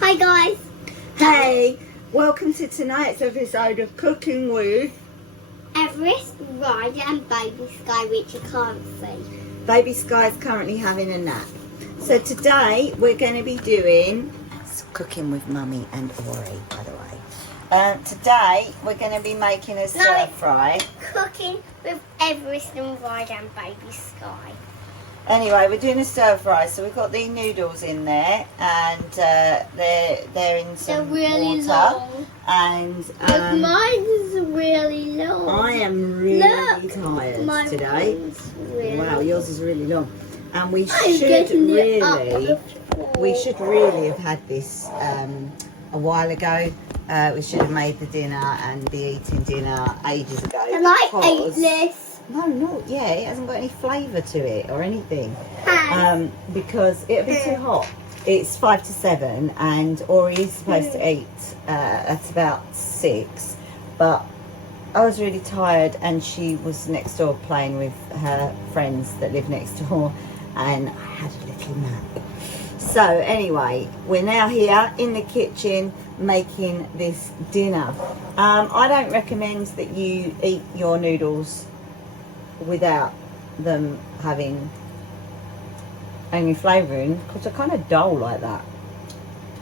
Hi guys. Hey, welcome to tonight's episode of Cooking with Everest, Ryder and Baby Sky, which you can't see. Baby Sky's currently having a nap. So today we're going to be doing Cooking with Mummy and Ori, by the way. Today we're going to be making a stir fry. Cooking with Everest and Ryder and Baby Sky. Anyway, we're doing a stir fry, so we've got the noodles in there, and they're in some really water. Long. And mine is really long. I am really tired today. Really wow, yours is really long. And we I'm should really really have had this a while ago. We should have made the dinner and the eating dinner ages ago. And I ate this. No, not yet. It hasn't got any flavour to it or anything. Because it'll be too hot. It's 5 to 7 and Ori is supposed to eat at about 6. But I was really tired and she was next door playing with her friends that live next door and I had a little nap. So anyway, we're now here in the kitchen making this dinner. I don't recommend that you eat your noodles without them having any flavouring because they're kind of dull like that.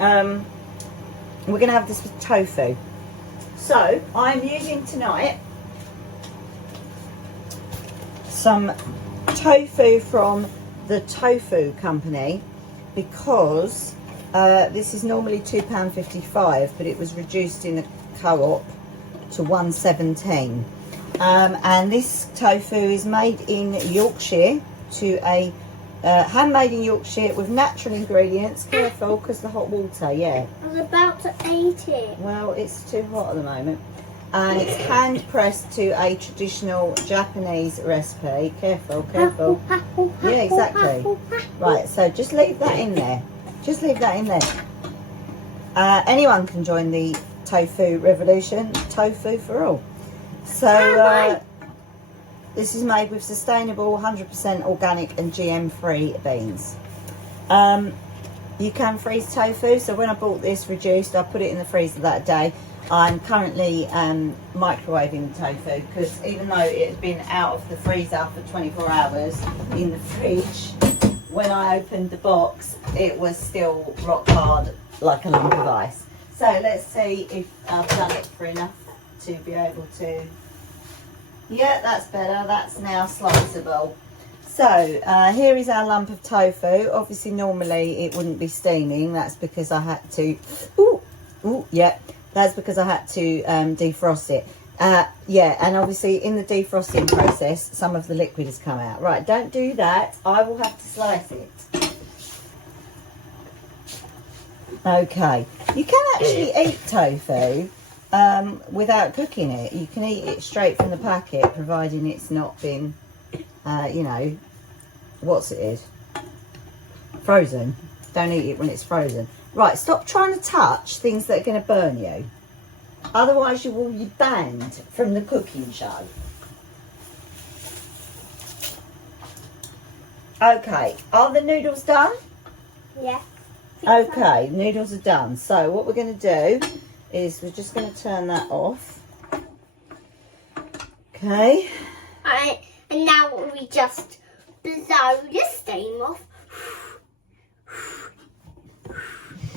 We're going to have this with tofu. So I'm using tonight some tofu from the Tofu company because this is normally £2.55 but it was reduced in the co-op to £1.17. And this tofu is made in Yorkshire to a handmade in Yorkshire with natural ingredients. Careful because the hot water, yeah. I was about to eat it. Well, it's too hot at the moment. And it's hand pressed to a traditional Japanese recipe. Careful, careful. Yeah, exactly. Right, so just leave that in there. Just leave that in there. Anyone can join the tofu revolution. Tofu for all. So this is made with sustainable 100% organic and GM free beans. You can freeze tofu, so when I bought this reduced I put it in the freezer that day. I'm currently microwaving the tofu because even though it has been out of the freezer for 24 hours in the fridge, when I opened the box it was still rock hard like a lump of ice. So let's see if I've done it for enough to be able to. Yeah, that's better. That's now sliceable. So here is our lump of tofu. Obviously normally it wouldn't be steaming. That's because I had to that's because I had to defrost it. Yeah, and obviously in the defrosting process some of the liquid has come out. Right, don't do that. I will have to slice it. Okay, you can actually eat tofu without cooking it. You can eat it straight from the packet, providing it's not been, you know, what's it is? Frozen. Don't eat it when it's frozen. Right, stop trying to touch things that are going to burn you. Otherwise you will be banned from the cooking show. Okay, are the noodles done? Yeah. Okay, noodles are done. So what we're going to do is we're just going to turn that off. Okay. And now we just blow the steam off.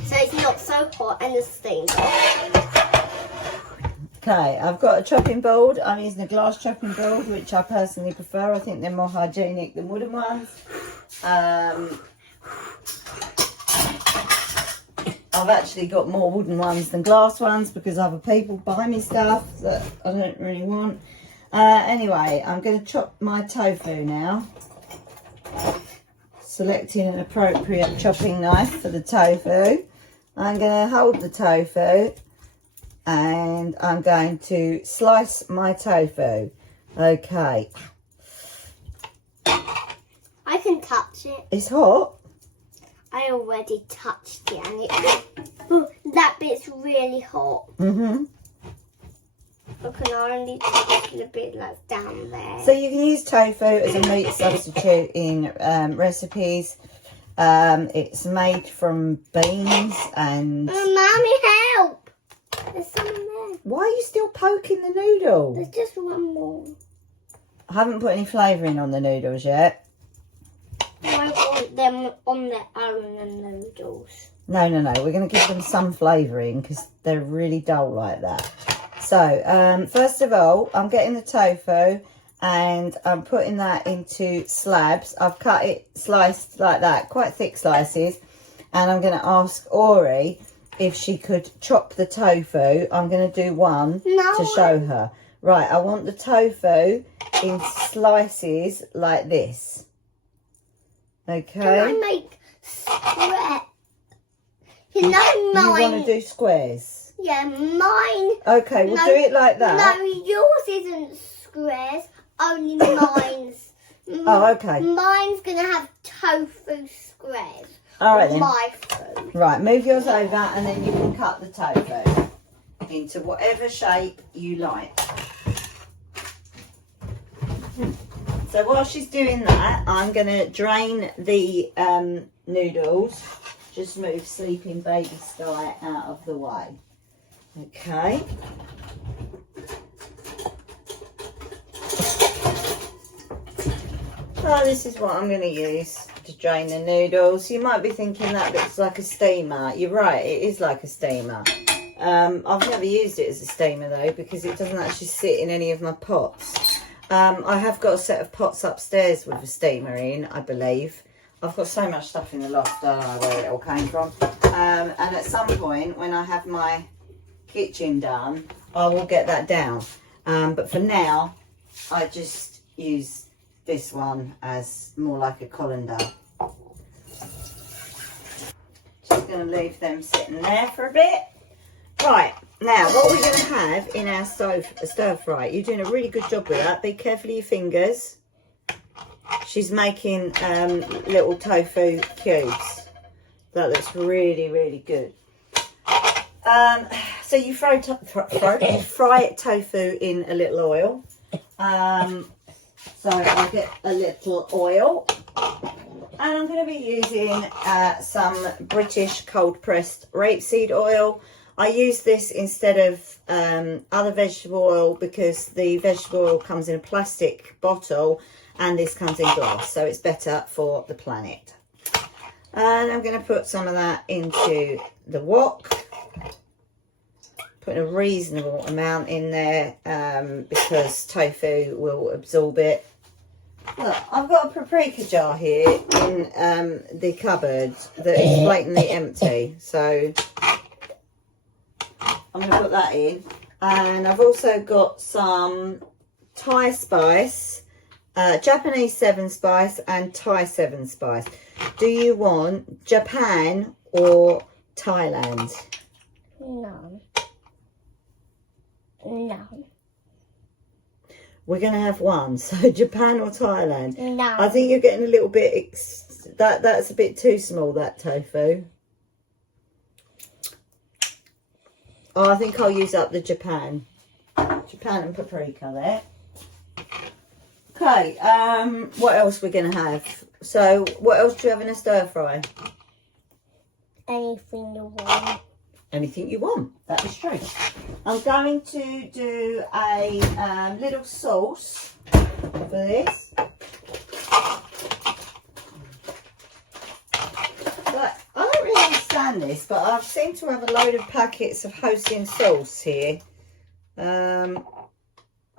So it's not so hot and the steam's off. Okay, I've got a chopping board. I'm using a glass chopping board, which I personally prefer. I think they're more hygienic than wooden ones. I've actually got more wooden ones than glass ones because other people buy me stuff that I don't really want. Anyway, I'm going to chop my tofu now. Selecting an appropriate chopping knife for the tofu. I'm going to hold the tofu and I'm going to slice my tofu. Okay. I can touch it. It's hot. I already touched it and that bit's really hot. Mm-hmm. I can only touch the bit like down there. So you can use tofu as a meat substitute in recipes. It's made from beans and... Mommy, help! There's some in there. Why are you still poking the noodle? There's just one more. I haven't put any flavouring on the noodles yet. I want them on their own and noodles. No. We're going to give them some flavouring because they're really dull like that. So, first of all, I'm getting the tofu and I'm putting that into slabs. I've cut it sliced like that, quite thick slices. And I'm going to ask Auri if she could chop the tofu. I'm going to do one to show her. Right, I want the tofu in slices like this. Okay. Can I make square? You know mine. You want to do squares? Yeah, mine. Okay, we'll do it like that. No, yours isn't squares. Only mine's. Oh, okay. Mine's gonna have tofu squares. All right then. My food. Right, move yours over and then you can cut the tofu into whatever shape you like. So while she's doing that, I'm going to drain the noodles. Just move sleeping baby Sky out of the way. Okay. So this is what I'm going to use to drain the noodles. You might be thinking that looks like a steamer. You're right, it is like a steamer. I've never used it as a steamer though because it doesn't actually sit in any of my pots. I have got a set of pots upstairs with a steamer in, I believe. I've got so much stuff in the loft, I don't know where it all came from. And at some point when I have my kitchen done, I will get that down. But for now, I just use this one as more like a colander. Just going to leave them sitting there for a bit. Right, now what we're going to have in our stir fry, you're doing a really good job with that. Be careful of your fingers. She's making little tofu cubes. That looks really, really good. So you fry tofu in a little oil. So I get a little oil. And I'm going to be using some British cold pressed rapeseed oil. I use this instead of other vegetable oil because the vegetable oil comes in a plastic bottle and this comes in glass, so it's better for the planet. And I'm going to put some of that into the wok. Put a reasonable amount in there because tofu will absorb it. Look, I've got a paprika jar here in the cupboard that is blatantly empty, so I'm going to put that in. And I've also got some Thai spice, Japanese 7 spice and Thai 7 spice. Do you want Japan or Thailand? No. No. We're going to have one. So Japan or Thailand? No. I think you're getting a little bit... That's a bit too small, that tofu. Oh, I think I'll use up the Japan. Japan and paprika there. Okay, what else we're going to have? So, what else do you have in a stir fry? Anything you want. Anything you want, that is true. I'm going to do a little sauce for this. But I don't really understand this, but I seem to have a load of packets of Hoisin sauce here.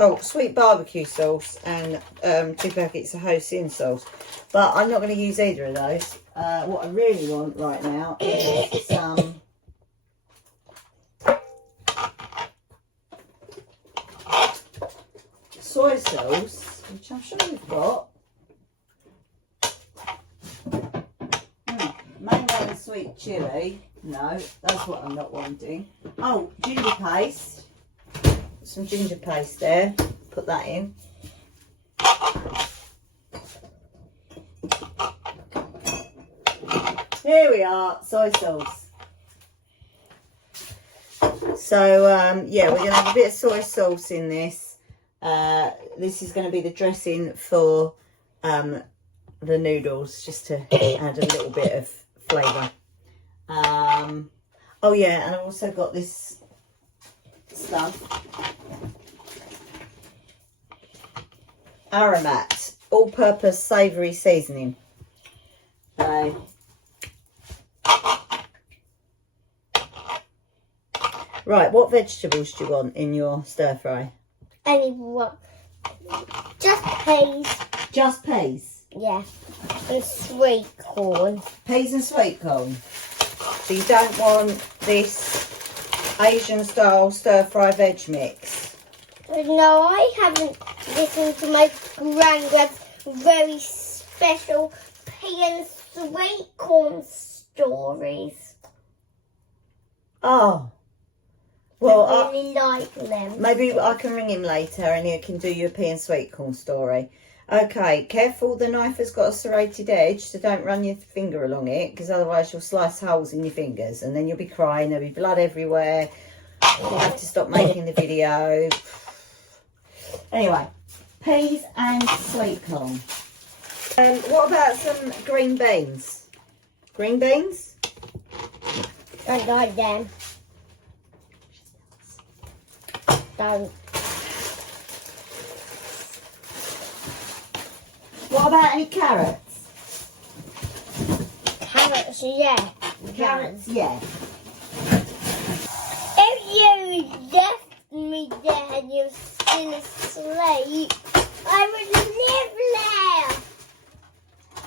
Oh, sweet barbecue sauce and 2 packets of Hoisin sauce. But I'm not going to use either of those. What I really want right now is some soy sauce, which I'm sure we've got. Mango and sweet chilli. No, that's what I'm not wanting. Oh, ginger paste. Some ginger paste there. Put that in. Here we are, soy sauce. So, yeah, we're going to have a bit of soy sauce in this. This is going to be the dressing for the noodles just to add a little bit of flavour. Oh yeah, and I've also got this stuff. Aromat, all-purpose savoury seasoning. So, right, what vegetables do you want in your stir fry? Anyone. Just peas. Just peas? Yeah. And sweet corn. Peas and sweet corn. So you don't want this Asian style stir fry veg mix? No, I haven't listened to my granddad's very special pea and sweet corn stories. Oh. Well, I really like them. Maybe I can ring him later and he can do your pea and sweet corn story. Okay, careful, the knife has got a serrated edge, so don't run your finger along it, because otherwise you'll slice holes in your fingers and then you'll be crying, there'll be blood everywhere. You'll have to stop making the video. Anyway, peas and sweet corn. What about some green beans? Green beans? I like them. Don't. What about any carrots? Carrots, yeah. Carrots, yeah. If you left me there and you're still asleep, I would live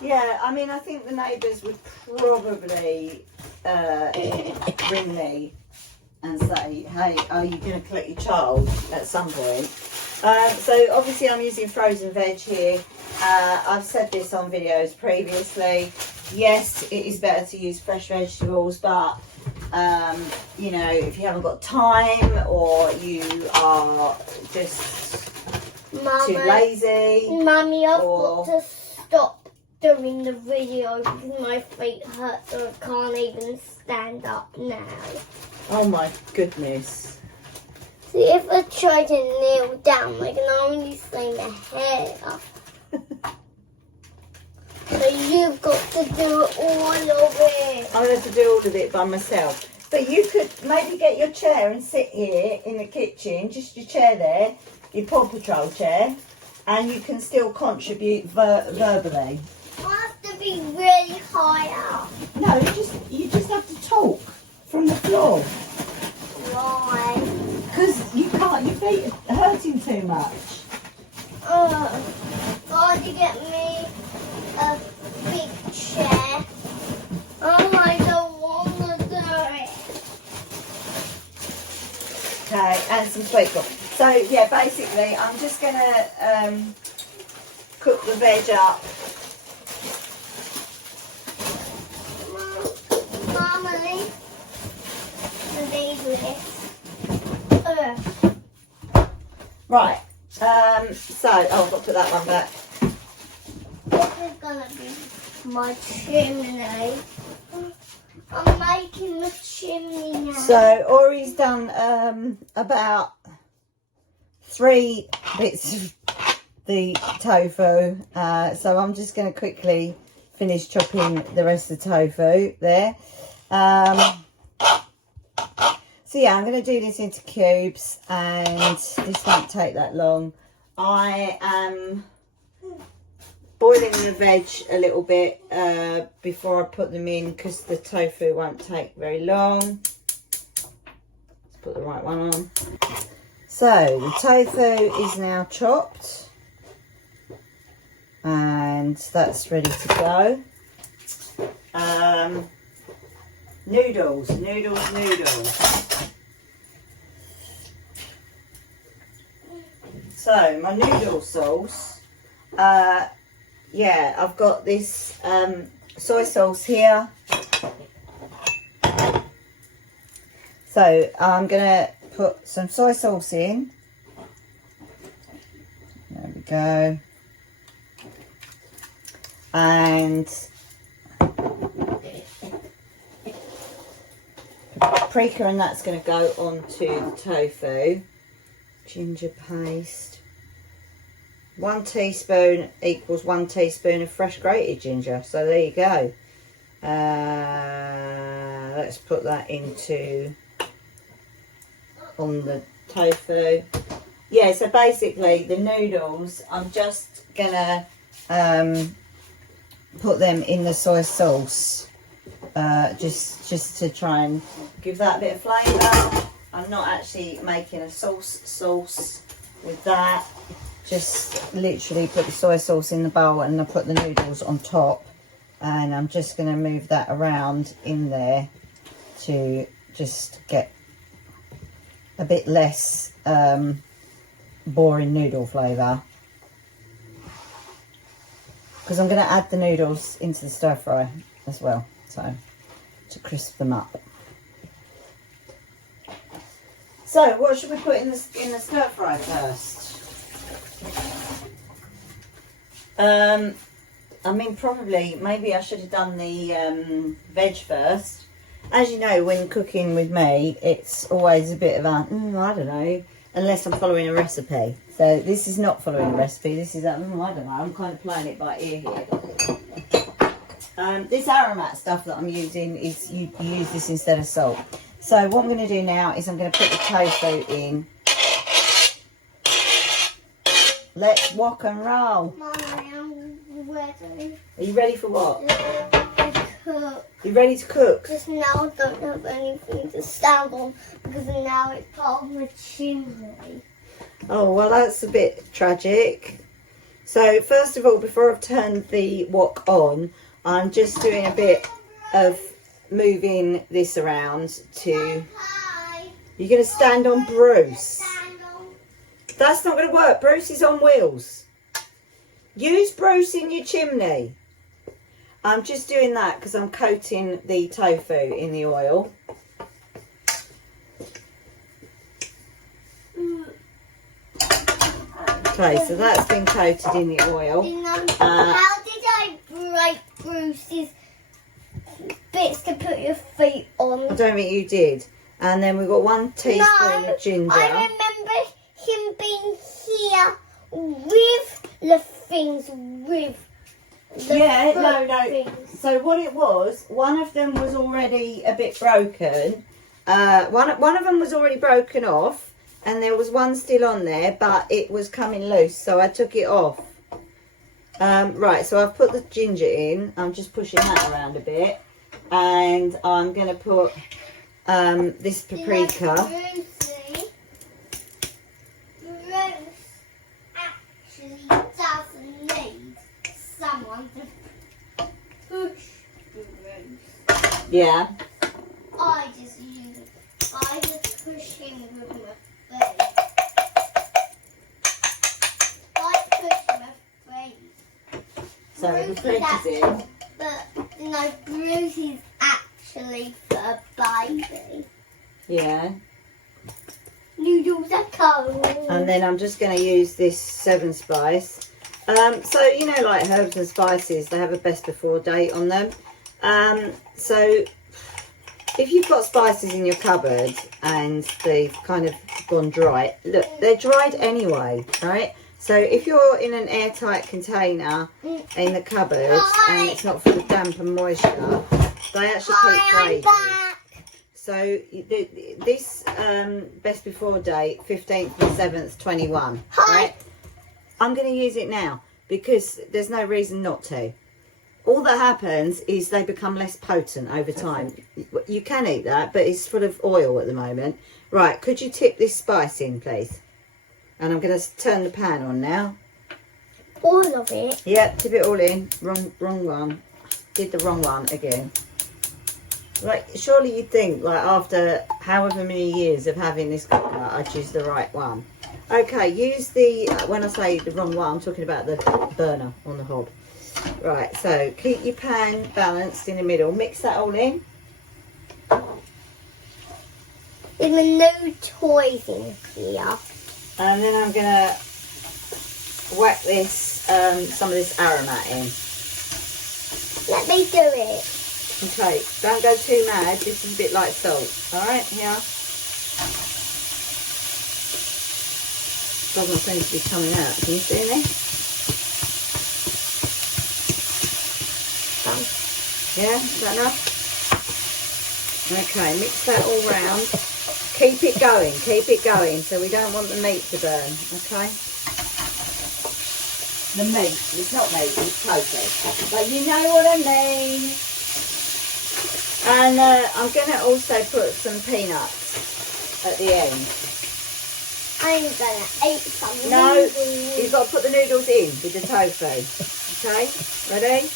there. Yeah, I mean, I think the neighbours would probably ring me and say, hey, are you going to collect your child at some point? So obviously I'm using frozen veg here. I've said this on videos previously. Yes, it is better to use fresh vegetables, but you know, if you haven't got time or you are just too lazy. Mummy, I've got to stop doing the video because my feet hurt, so I can't even stand up now. Oh my goodness. See, if I try to kneel down, I can only see my hair. So you've got to do all of it. I have to do all of it by myself. But you could maybe get your chair and sit here in the kitchen, just your chair there, your Paw Patrol chair, and you can still contribute verbally. I have to be really high up. No, you just have to talk from the floor. Why? Because you can't, your feet are hurting too much. God, you get me a big chair. Oh, I don't want to do it. Okay, and some sweet corn. So, yeah, basically, I'm just going to cook the veg up. Mama, leave the baby with it. Right, so, I've got to put that one back. This is going to be my chimney. I'm making the chimney now. So, Auri's done about 3 bits of the tofu. So, I'm just going to quickly finish chopping the rest of the tofu there. So, yeah, I'm going to do this into cubes and this won't take that long. I am boiling the veg a little bit before I put them in because the tofu won't take very long. Let's put the right one on. So the tofu is now chopped and that's ready to go. Noodles. So my noodle sauce, yeah, I've got this soy sauce here. So I'm gonna put some soy sauce in. There we go. And paprika, and that's going to go onto the tofu. Ginger paste. 1 teaspoon equals 1 teaspoon of fresh grated ginger. So there you go. Let's put that on the tofu. Yeah, so basically the noodles, I'm just gonna put them in the soy sauce, just to try and give that a bit of flavour. I'm not actually making a sauce with that. Just literally put the soy sauce in the bowl and I put the noodles on top, and I'm just going to move that around in there to just get a bit less boring noodle flavour, because I'm going to add the noodles into the stir fry as well, so to crisp them up. So what should we put in the stir fry first? I mean, probably, maybe I should have done the veg first. As you know, when cooking with me, it's always a bit of a, I don't know, unless I'm following a recipe. So this is not following a recipe. This is, I don't know, I'm kind of playing it by ear here. This aromat stuff that I'm using is, you use this instead of salt. So what I'm going to do now is I'm going to put the tofu in. Let's walk and roll. Mum, I am ready. Are you ready for what? To cook. You ready to cook? Just now I don't have anything to stand on because now it's part of my chimney. Oh, well, that's a bit tragic. So first of all, before I've turned the wok on, I'm just doing a bit of moving this around to... Hi. You're going to stand on Bruce. Stand on. That's not going to work. Bruce is on wheels. Use Bruce in your chimney. I'm just doing that because I'm coating the tofu in the oil. Okay, so that's been coated in the oil. How did I break Bruce's bits to put your feet on? I don't think you did. And then we've got 1 teaspoon of ginger. I remember him being here with the things, with the no. things. So what it was, one of them was already a bit broken. One of them was already broken off, and there was one still on there, but it was coming loose, so I took it off. Right, so I've put the ginger in. I'm just pushing that around a bit, and I'm going to put this paprika. Bruce actually doesn't need someone to push Bruce. Yeah. I just push him with my face. I push my face. So the paprika's in. But no, Bruce is actually the baby. Yeah. Noodles are cold. And then I'm just going to use this 7 spice. So, you know, like herbs and spices, they have a best before date on them. So if you've got spices in your cupboard and they've kind of gone dry, look, they're dried anyway, right? So if you're in an airtight container in the cupboard and it's not full of damp and moisture, they actually keep for ages. So this best before date, 15th and 7th, 21, right? I'm going to use it now because there's no reason not to. All that happens is they become less potent over time. You can eat that, but it's full of oil at the moment. Right, could you tip this spice in, please? And I'm going to turn the pan on now. All of it? Yep, tip it all in. Wrong one. Did the wrong one again. Like, surely you'd think, like, after however many years of having this cooker, I'd choose the right one. Okay, use the, when I say the wrong one, I'm talking about the burner on the hob. Right, so keep your pan balanced in the middle. Mix that all in. There's no toys in here. And then I'm going to whack this, some of this aromat in. Let me do it. Okay, don't go too mad. This is a bit like salt. All right, here. Doesn't seem to be coming out. Can you see any? Yeah, is that enough? Okay, mix that all round. Keep it going, so we don't want the meat to burn, okay? The meat, it's not meat, it's tofu. But you know what I mean. And I'm going to also put some peanuts at the end. I'm gonna eat some No, noodles. you've got to put the noodles in with the tofu. Okay, ready?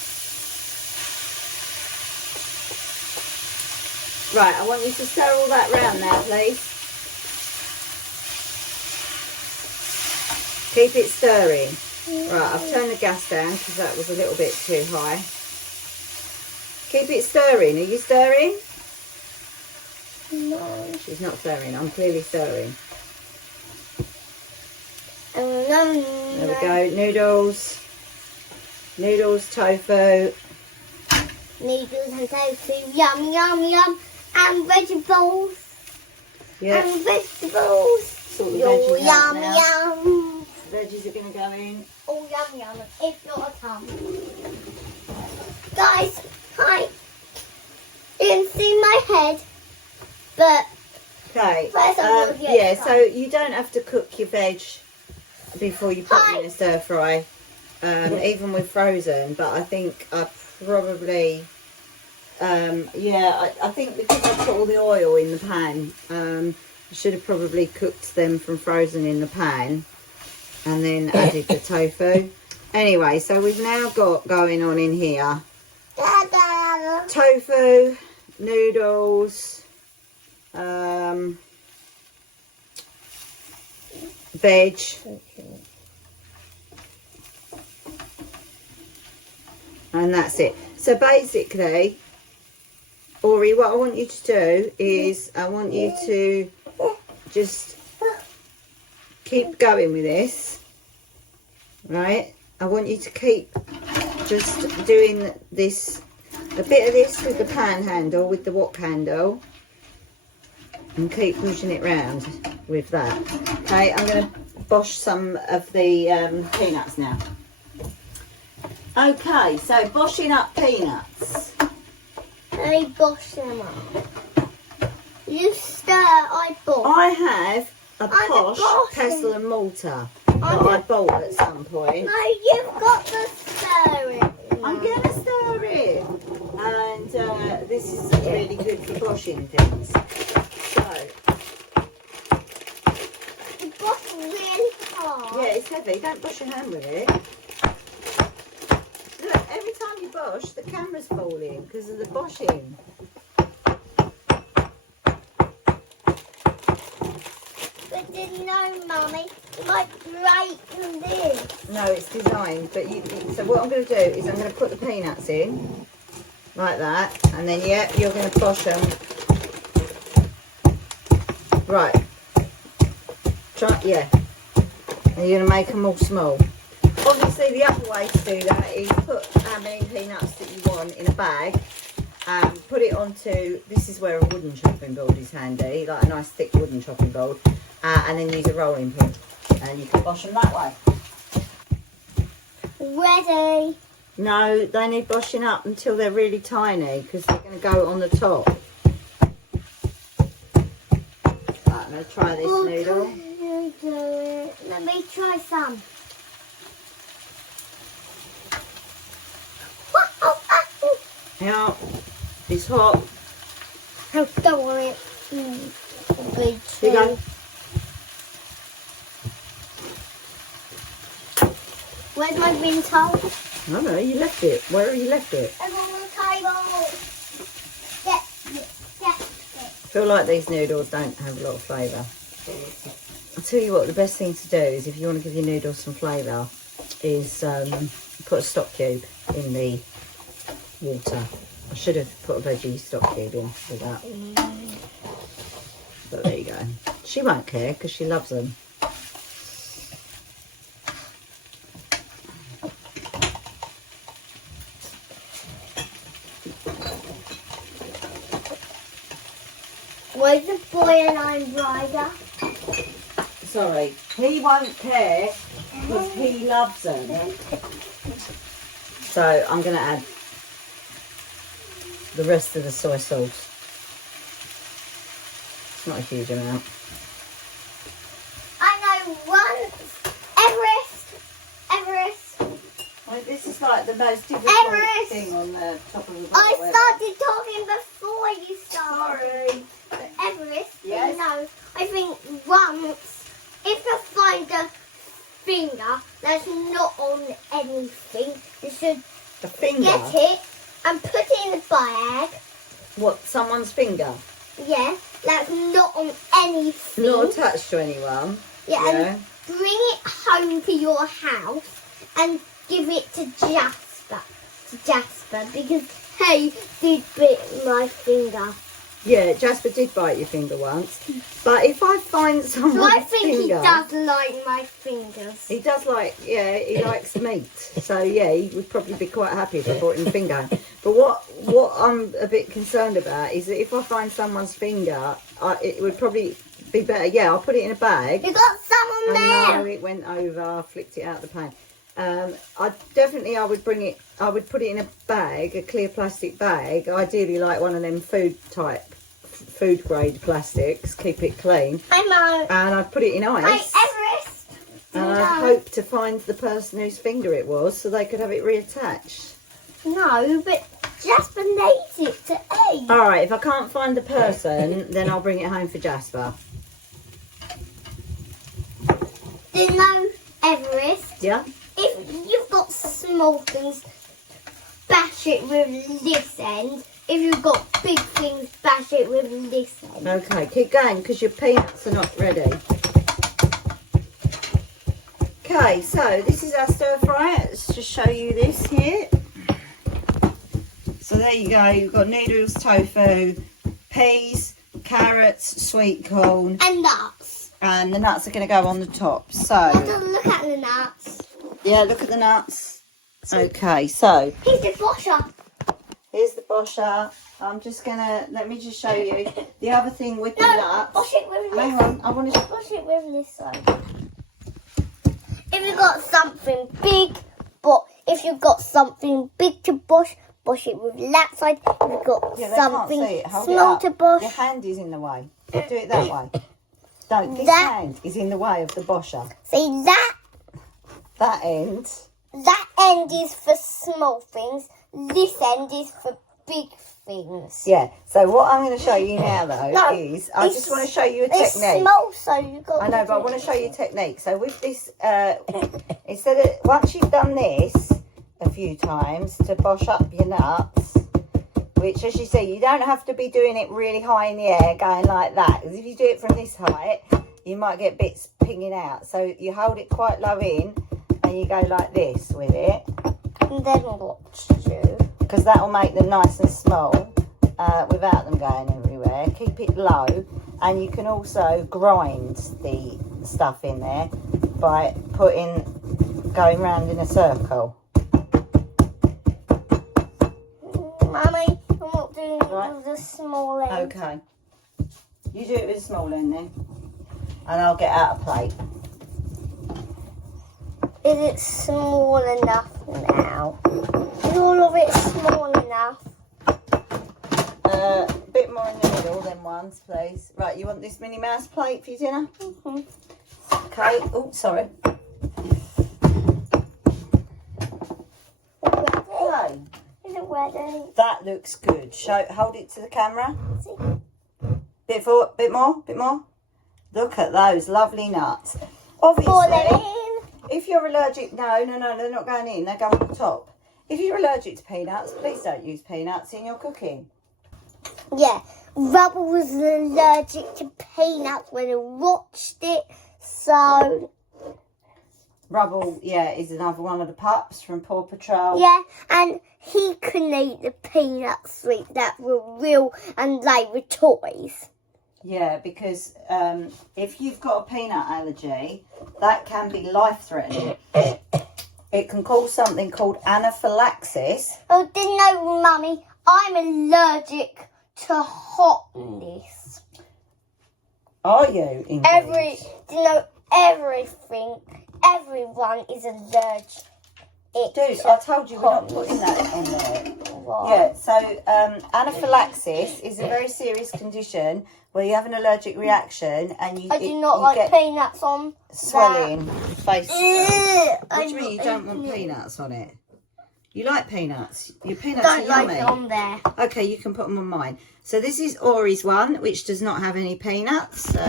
Right, I want you to stir all that round now, please. Keep it stirring. Right, I've turned the gas down because that was a little bit too high. Keep it stirring. Are you stirring? No. She's not stirring. I'm clearly stirring. No. There we go. Noodles. Noodles, tofu. Noodles and tofu. Yum, yum, yum. And vegetables. Yeah. And vegetables. Sort the veggies out Yum, now. yum. Veggies are going to go in. Oh, yum, yum. If not a tongue. Guys, hi. You can see my head, but Okay. first I'm gonna get Yeah, some. so you don't have to cook your veg before you put it in a stir fry, even with frozen. But I think I probably, I think because I put all the oil in the pan, I should have probably cooked them from frozen in the pan and then added the tofu. Anyway, so we've now got going on in here tofu, noodles, veg, and that's it. So basically, Ori, what I want you to do is I want you to just keep going with this, right? I want you to keep just doing this, a bit of this with the pan handle, with the wok handle, and keep pushing it round with that. Okay, I'm going to bosh some of the peanuts now. Okay, so boshing up peanuts. I bosh them up. You stir, I bosh. I have a I'm posh boshing. pestle and mortar that I bought at some point. No, you've got to stir it. I'm going to stir it. And this is really good for boshing things. So, You bosh really hard. yeah, it's heavy. Don't bosh your hand with it. Look, every time you bosh, the camera's falling because of the boshing. But didn't know, Mummy. It might break this. No, it's designed. But so what I'm going to do is I'm going to put the peanuts in like that, and then you're going to bosh them. Right. And you're going to make them all small. Obviously, the other way to do that is put how many peanuts that you want in a bag and put it onto, this is where a wooden chopping board is handy, like a nice thick wooden chopping board, and then use a rolling pin, and you can bosh them that way. Ready. No, they need boshing up until they're really tiny because they're going to go on the top. Right, I'm going to try this noodle. You do it. Let me try some. Now, it's hot. Oh, don't worry. Good. Here you go. Where's my green towel? I don't know, you left it. Where have you left it? It's on the table. Get it. I feel like these noodles don't have a lot of flavour. I'll tell you what, the best thing to do is if you want to give your noodles some flavour is put a stock cube in the water. I should have put a veggie stock cube in with that. But there you go. She won't care because she loves them. Where's the boy and I'm rider? It's sorry. He won't care because he loves them. So I'm going to add the rest of the soy sauce. It's not a huge amount. I know once Everest. Well, this is like the most difficult thing on the top of the bottle. I started talking before you started. Sorry. But Everest, Yes? you know, I think once, if you find a finger that's not on anything, you should The finger? get it and put it in a bag. What, someone's finger? Yeah, that's not on anything. Not attached to anyone. Yeah, and bring it home to your house and give it to Jasper. Because he did bite my finger. Yeah, Jasper did bite your finger once. But if I find someone's So I think finger, he does like my fingers. he does like, yeah, he likes meat. So yeah, he would probably be quite happy if I brought him a finger. But what I'm a bit concerned about is that if I find someone's finger, it would probably be better. Yeah, I'll put it in a bag. You got some on No, there. it went over. I flicked it out the pan. I would put it in a bag, a clear plastic bag. Ideally, like one of them food grade plastics. Keep it clean. I know. And I'd put it in ice. Hey, Everest. And I'd hope to find the person whose finger it was, so they could have it reattached. No, but Jasper needs it to eat. All right. If I can't find the person, then I'll bring it home for Jasper. Do you know, Everest? Yeah. If you've got small things, bash it with this end. If you've got big things, bash it with this end. Okay, keep going because your peanuts are not ready. Okay, so this is our stir fry. Let's just show you this here. So there you go. You've got noodles, tofu, peas, carrots, sweet corn, And nuts. and the nuts are going to go on the top. Have So a look at the nuts. yeah, look at the nuts. Okay, so Here's the washer. here's the bosher. I'm just let me just show you the other thing with the No, nuts. wash it with this. Hang on, I want to. Wash it with this side. If you've got something big, but if you've got something big to wash it with that side. If you've got Yeah, they can't something see it. Hold small it to up. wash. Your hand is in the way. Do it that way. No, this That- hand is in the way of the bosher. See that? That end. That end is for small things. This end is for big things. Yeah. So what I'm going to show you now, though, No, is I just want to show you a It's technique. small, so you got. I know, but I want to show you a technique. So with this, instead of once you've done this a few times to bosh up your nuts, which, as you see, you don't have to be doing it really high in the air, going like that. Because if you do it from this height, you might get bits pinging out. So you hold it quite low in, and you go like this with it. And then what to do? Because that will make them nice and small without them going everywhere. Keep it low, and you can also grind the stuff in there by going round in a circle. Mummy, I'm not doing it Right. with the small end. Okay. You do it with a small end then, and I'll get out a plate. Is it small enough now? Is all of it small enough? A bit more in the middle than once, please. Right, you want this Minnie Mouse plate for your dinner? Mm-hmm. Okay. Oh, sorry. Okay. Is it ready? That looks good. Hold it to the camera. See? Bit more. Look at those lovely nuts. Pour them Obviously, in. if you're allergic, no, they're not going in. They go on the top. If you're allergic to peanuts, please don't use peanuts in your cooking. Yeah, Rubble was allergic to peanuts when he watched it, so Rubble, yeah, is another one of the pups from Paw Patrol. yeah, and he couldn't eat the peanut sweet that were real and they were toys. Yeah, because if you've got a peanut allergy, that can be life-threatening. It can cause something called anaphylaxis. Oh, didn't know, Mummy, I'm allergic to hotness. Are you, indeed? Do you know, everything. Everyone is allergic. Dude, I told you we're not putting that in there. What? Yeah, so anaphylaxis is a very serious condition where you have an allergic reaction and I do not like get peanuts on swelling face. What do I'm you mean you not don't want eating it. peanuts on it? You like peanuts? Your peanuts Don't are like yummy. it on there. Okay, you can put them on mine. So this is Auri's one, which does not have any peanuts. So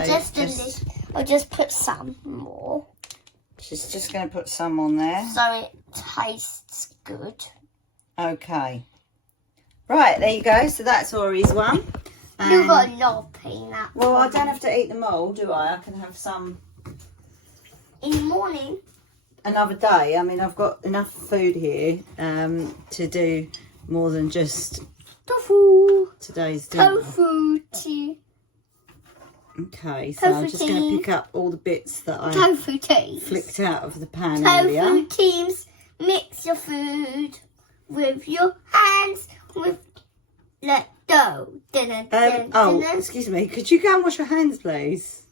I'll just put some more she's just going to put some on there. so it tastes good. Okay. Right, there you go. So that's Auri's one. You've got a lot of peanuts. Well, I don't have to eat them all, do I? I can have some In the morning. another day. I mean, I've got enough food here to do more than just Tofu. today's dinner. Tofu tea. Okay, so I'm Tofu just going tea. to pick up all the bits that I Tofu teas. flicked out of the pan Tofu earlier. teams. Mix your food with your hands. Let go. Excuse me. Could you go and wash your hands, please?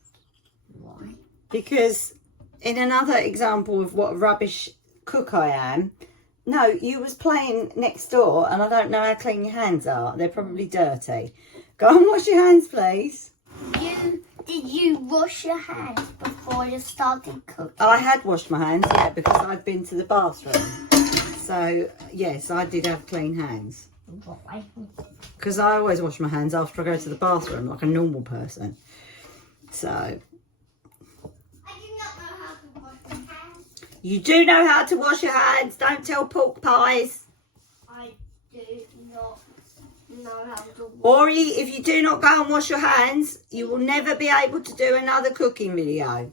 Why? Because in another example of what a rubbish cook I am, no, you was playing next door and I don't know how clean your hands are. They're probably dirty. Go and wash your hands, please. Did you wash your hands before you started cooking? I had washed my hands, yeah, because I'd been to the bathroom. So, yes, I did have clean hands. Why? Because I always wash my hands after I go to the bathroom, like a normal person. So, I do not know how to wash my hands. you do know how to wash your hands. Don't tell pork pies. I do not know how to wash. Ori, if you do not go and wash your hands, you will never be able to do another cooking video.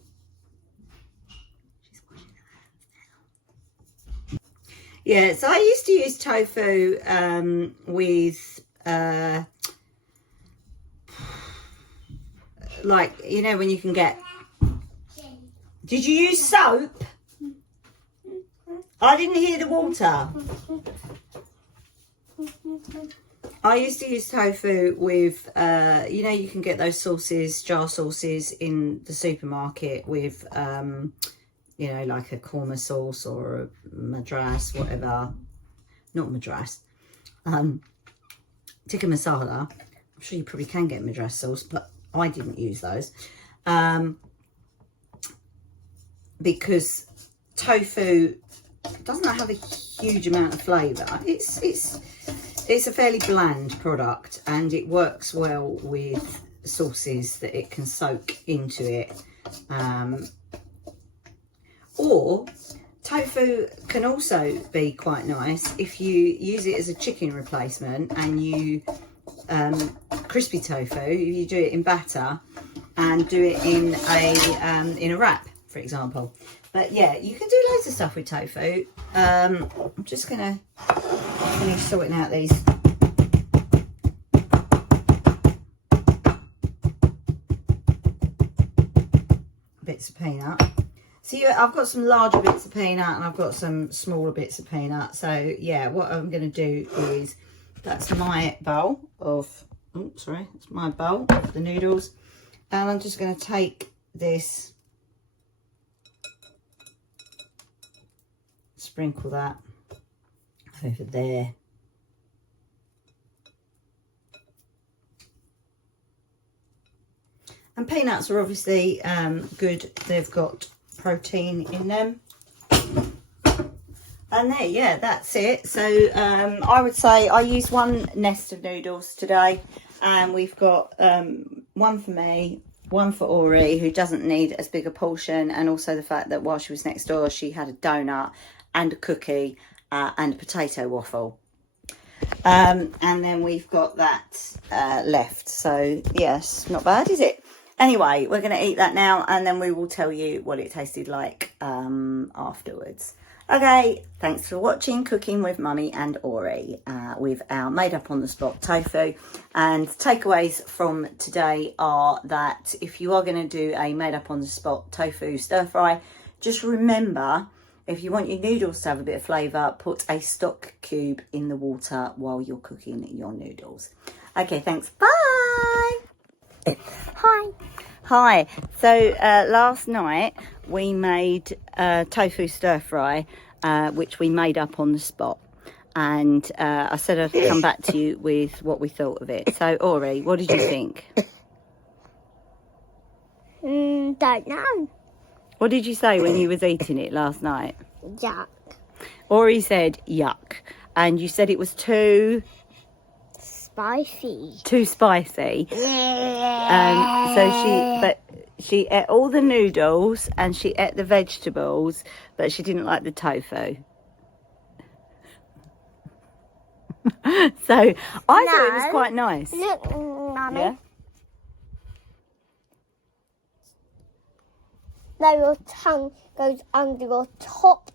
Yeah, so I used to use tofu with, like, you know, when you can get... Did you use soap? I didn't hear the water. I used to use tofu with, you know, you can get those sauces, jar sauces in the supermarket with, you know, like a korma sauce or a madras, whatever. Not madras. Tikka masala. I'm sure you probably can get madras sauce, but I didn't use those. Because tofu doesn't have a huge amount of flavour. It's a fairly bland product and it works well with sauces that it can soak into it. Or tofu can also be quite nice if you use it as a chicken replacement and you crispy tofu, you do it in batter and do it in a wrap, for example. But yeah, you can do loads of stuff with tofu. I'm just gonna finish sorting out these bits of peanut. See, I've got some larger bits of peanut and I've got some smaller bits of peanut. So yeah, what I'm going to do is, that's my bowl of, oh, sorry, it's my bowl of the noodles. And I'm just going to take this, sprinkle that over there. And peanuts are obviously good. They've got protein in them. And there, yeah, that's it. So I would say I used one nest of noodles today. And we've got one for me, one for Auri, who doesn't need as big a portion. And also the fact that while she was next door, she had a donut and a cookie and a potato waffle. And then we've got that left. So yes, not bad, is it? Anyway, we're going to eat that now and then we will tell you what it tasted like afterwards. Okay, thanks for watching Cooking with Mummy and Auri with our made up on the spot tofu. And takeaways from today are that if you are going to do a made up on the spot tofu stir fry, just remember, if you want your noodles to have a bit of flavour, put a stock cube in the water while you're cooking your noodles. Okay, thanks. Bye. Hi. Hi. So last night we made tofu stir fry, which we made up on the spot. And I said I'd come back to you with what we thought of it. So, Ori, what did you think? Don't know. What did you say when you was eating it last night? Yuck. Ori said yuck. And you said it was too Spicy. too spicy. So she ate all the noodles and she ate the vegetables, but she didn't like the tofu. So I thought it was quite nice. Look, Mummy. Yeah. Now your tongue goes under your top,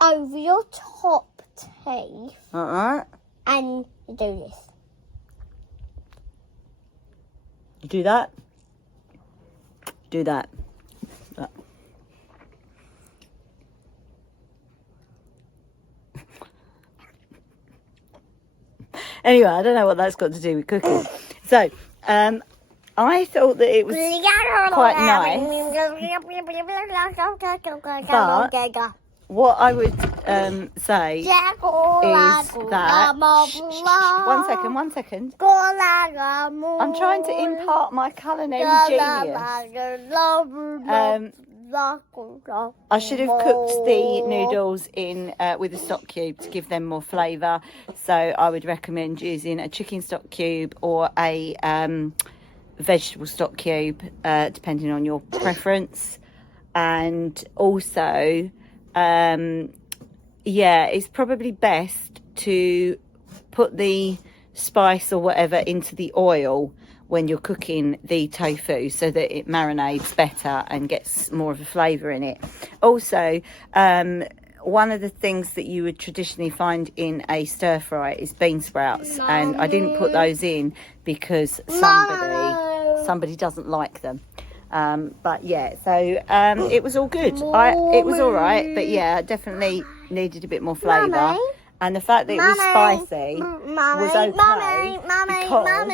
over your top teeth, Alright. and you do this. Do that. Do that. That. Anyway, I don't know what that's got to do with cooking. So, I thought that it was quite nice. But what I would say is that... One second. I'm trying to impart my culinary genius. I should have cooked the noodles in with a stock cube to give them more flavour. So I would recommend using a chicken stock cube or a vegetable stock cube, depending on your preference. And also, it's probably best to put the spice or whatever into the oil when you're cooking the tofu so that it marinates better and gets more of a flavour in it. Also, one of the things that you would traditionally find in a stir fry is bean sprouts, and I didn't put those in because somebody doesn't like them. But yeah, so it was all good. It was all right, but yeah, definitely needed a bit more flavour. And the fact that it was spicy was okay because...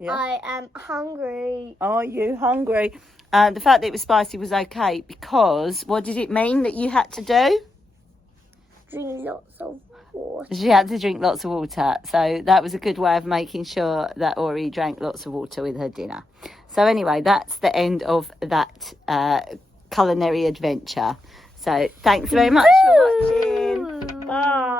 Yeah. I am hungry. Are you hungry? The fact that it was spicy was okay because what did it mean that you had to do? Drink lots of water. She had to drink lots of water. So that was a good way of making sure that Ori drank lots of water with her dinner. So anyway, that's the end of that culinary adventure. So thanks very much for watching. Bye.